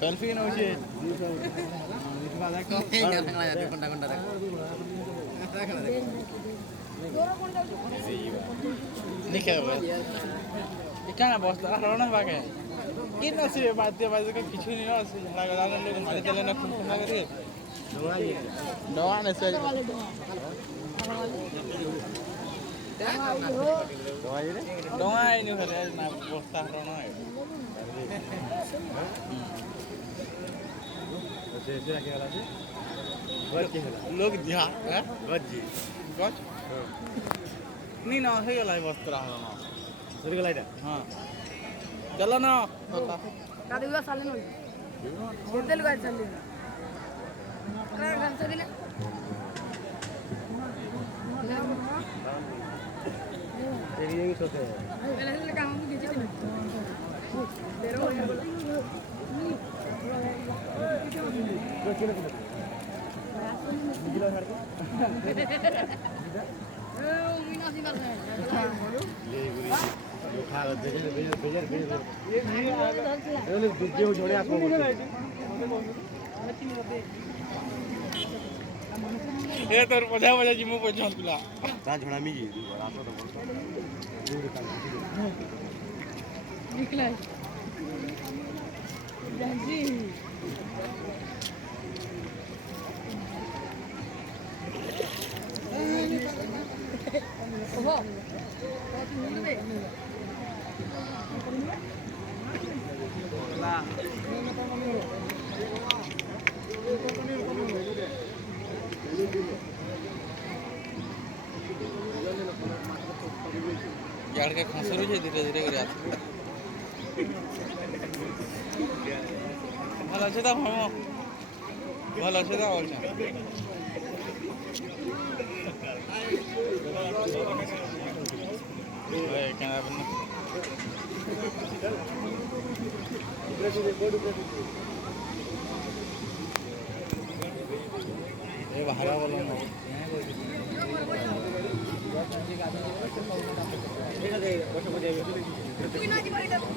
selfie ना उसे क्या बस ना बाके कि नसी बाध्य बाजे का किसी नहीं ना झगड़ा गला लोग मारे चले ना खून खून करे डोआ ने से डोआ ही नहीं करे ना बस्ता रोना है ऐसे क्या वाला गज लोग दिया है गज गज नहीं ना है वाला बस्ता रहा ना सरी गला इधर हां चलो ना कादे हुआ साले नो होटल का चल अरे घर से दिले तेरी यही सोते हैं पहले से काम में खींचे थे तेरे हो निकला घर ए मीना सी कर ले गुरी जो खा बेजर ये लोग वीडियो छोड़े आपको ये तो मजा जिमो को जान तुला ता झोड़ा मी जी आप तो निकला जी ओहो यार के खसरो जे धीरे धीरे करे ভালো আছে তো মামা ভালো আছে তো বলছ এই কেন আপনি এই ভাগা বলো না ঠিক আছে বসে বসে